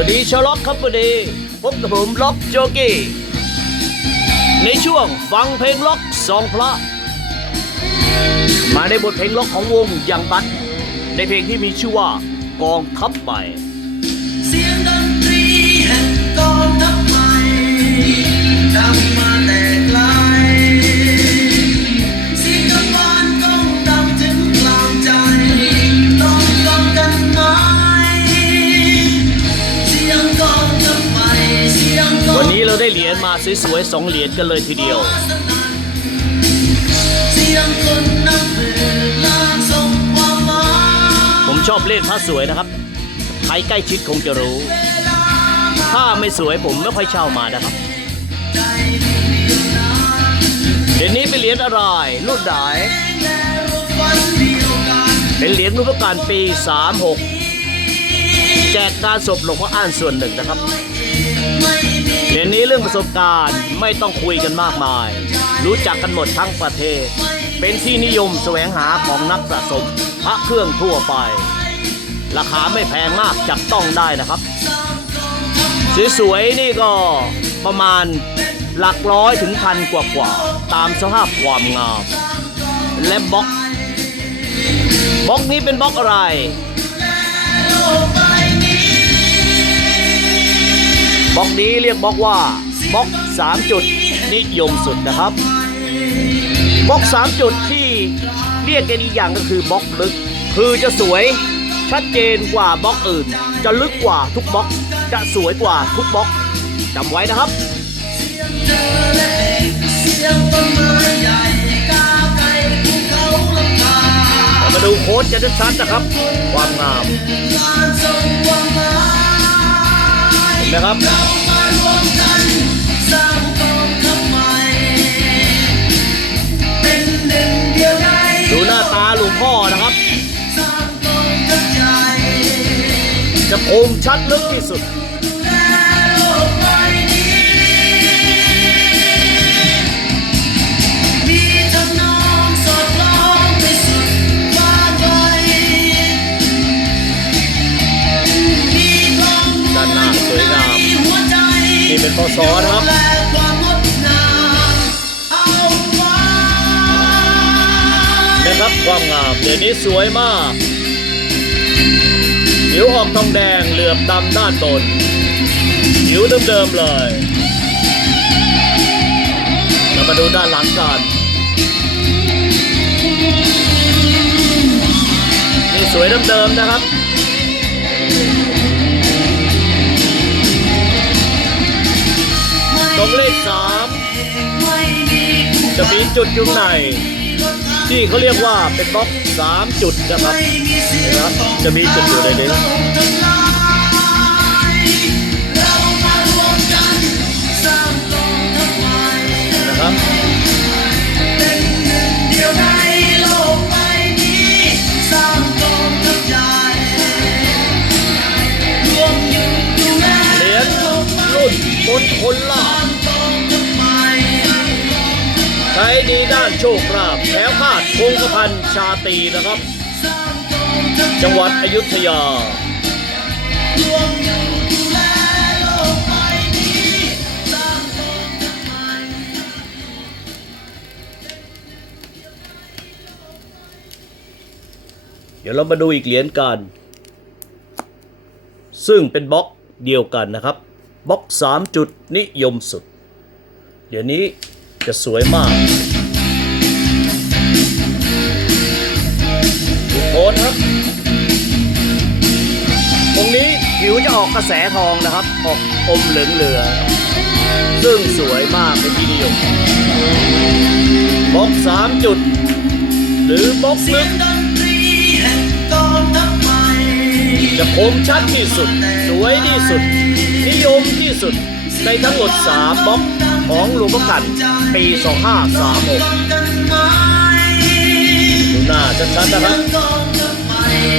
วัสดีชาวล็อกครับวันนี้พบกับผมล็อกโจกี้ ในช่วงฟังเพลงล็อกสองพระ มาในบทเพลงล็อกของวงยังบัตในเพลงที่มีชื่อว่ากองทัพใหม่เสียงดนตรีแห่งกองทัพใหม่ สวยๆสองเหรียญกันเลยทีเดียวผมชอบเล่นพระสวยนะครับใครใกล้ชิดคงจะรู้ ถ้าไม่สวยผมไม่ค่อยเช่ามานะครับเดียวดายเหรียญนี้เป็นเหรียญอะไรรุ่นไหนเดียเป็นเหรียญรุ่นประการปี 36 แจกการศพหลวงพ่ออ่านส่วนหนึ่งนะครับ เหรียญนี้เรื่องประสบการณ์ไม่ต้องคุยกันมากมาย รู้จักกันหมดทั้งประเทศ เป็นที่นิยมแสวงหาของนักสะสมพระเครื่องทั่วไป ราคาไม่แพงมากจับต้องได้นะครับ สวยๆนี่ก็ประมาณหลักร้อยถึงพันกว่าๆตามสภาพความงาม และบล็อกบล็อกนี้เป็นบล็อกอะไร นี้บล็อกนี้เรียกบล็อกว่าบล็อก 3 จุดนิยมสุดนะครับบล็อก 3 จุดที่เรียกกันอีกอย่างก็คือบล็อกลึก คือจะสวยชัดเจนกว่าบล็อกอื่น จะลึกกว่าทุกบล็อก จะสวยกว่าทุกบล็อกจำไว้นะครับมาดูโค้ดกันชัดนะครับ ความงามเห็นไหมครับ จะคมชัดลึกที่สุดและโลกใบนี้มีทำนอสอดคล้องไปสุดฟ้านหน้าสวยงามนี่เป็นพศนะครับนะครับความงามเดี๋ยวนี้สวยมาก ผิวออกทองแดงเหลือบดำด้านบนผิวเดิมๆเลย เรามาดูด้านหลังกันนี่สวยเดิมๆนะครับตรงเลขสามจะมีจุดอยู่ใน ที่เขาเรียกว่าเป็นบล็อกสามจุดนะครับนะครับ จะมีจุดอยู่ในนี้เรามารวมกันสร้างกองทัพใหม่นะครับเป็นหนึ่งเดียวในโลกใบนี้สร้างกองทัพใหญ่รวมอยู่ดูแลเหรียญรุ่นบนคนลา ช้ดีด้านโชคลาภแถวคาดคงกพันชาตีนะครับ จังหวัดอยุธยาเดี๋ยวเรามาดูอีกเหรียญกัน ซึ่งเป็นบล็อกเดียวกันนะครับ บล็อกสามจุดนิยมสุด เดี๋ยวนี้ จะสวยมากดูโคนครับ ตรงนี้ผิวจะออกกระแสทองนะครับ ออกอมเหลืองเหลืองซึ่งสวยมากเป็นที่นิยมบล็อกสามจุด หรือบล็อกลึกงจะคมชัดที่สุด สวยที่สุด นิยมที่สุด ในทั้งหมด 3บล็อก ของหลวงพ่อกันปี 2536กันไหมดูหน้าชัดๆนะครับ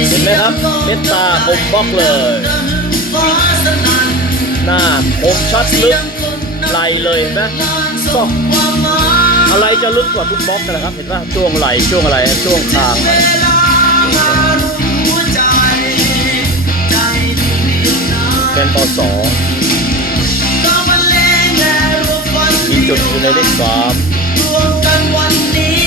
เห็นไหมครับเม็ดตาคมบล็อกเลย หน้าคมชัดลึกไหลเลยเห็นไหมก็อะไรจะลึกกว่าทุกบล็อกกันนะครับ เห็นป่ะช่วงไหลช่วงอะไรช่วงคางมันเวลามารุมหัวใจใจที่เดียวดายเป็นปสอง มีจุดอยู่ในเลขสามรวมกันวันนี้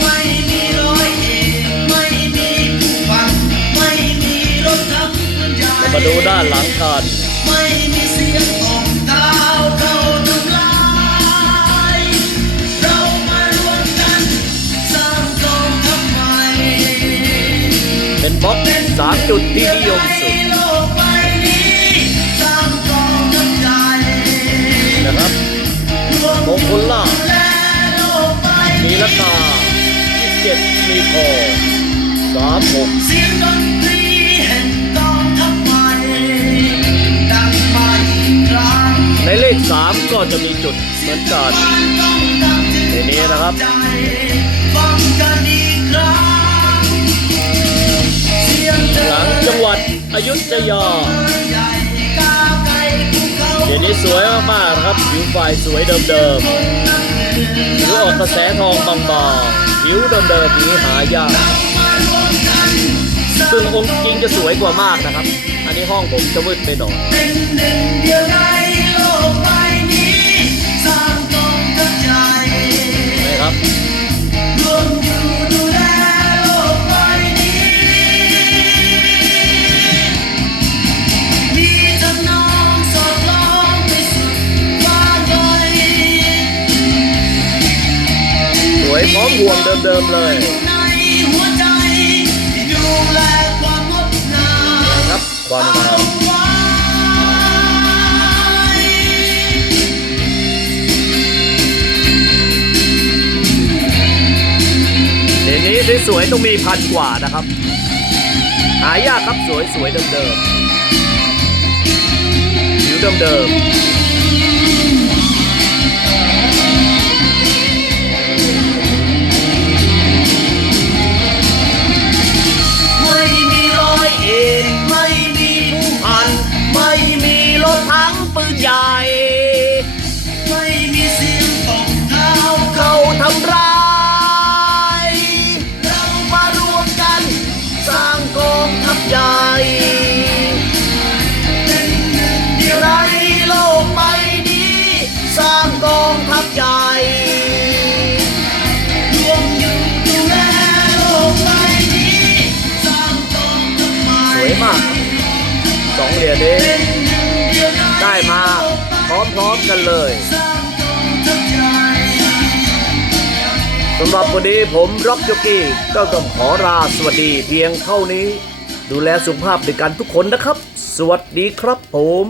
ไม่มีร้อยเอกไม่มีผู้ฟังไม่มีรถทับคุณยายมาดูด้านหลังกันไม่มีเสียงตบเท้าเข้าทำลายเรามารวมกันสร้างกองทัพใหม่เป็นบล็อกสามจุดที่นิยมสุด 36เสียงดนตรีแห่งกองทัพใหม่ดังมาอีกครั้งในเลข3ก็จะมีจุดเหมือนกันในนี้นะครับฟังกันอีกครั้งเสียงเธอหลังจังหวัดอยุธยาเดี๋ยวนี้สวยมากๆนะครับผิวไฟสวยเดิมๆผิวออกกระแสทองบางๆผิวเดิมๆอย่างนี้หายาก ซึ่งองค์จริงจะสวยกว่ามากนะครับ อันนี้ห้องผมจะมืดไปหน่อยเป็นหนึ่งเดียวในโลกใบนี้สร้างกองทัพใหญ่นะครับรวมอยู่ดูแลโลกใบนี้มีทำนองสอดคล้องไปสุดฟ้าไกลสวยพร้อมห่วงเดิมๆเลย บอลมาเดี๋ยวนี้สวยๆต้องมีพันกว่านะครับ หายากครับสวยๆเดิมๆผิวเดิมๆ องเหรียนี้ ได้มาพร้อมๆกันเลยสร้างกองทัพใหญ่สำหรับวันนี้ผมร็อกจ็อกกี้ก็ต้องขอลาสวัสดีเพียงเท่านี้ ดูแลสุขภาพด้วยกันทุกคนนะครับ สวัสดีครับผม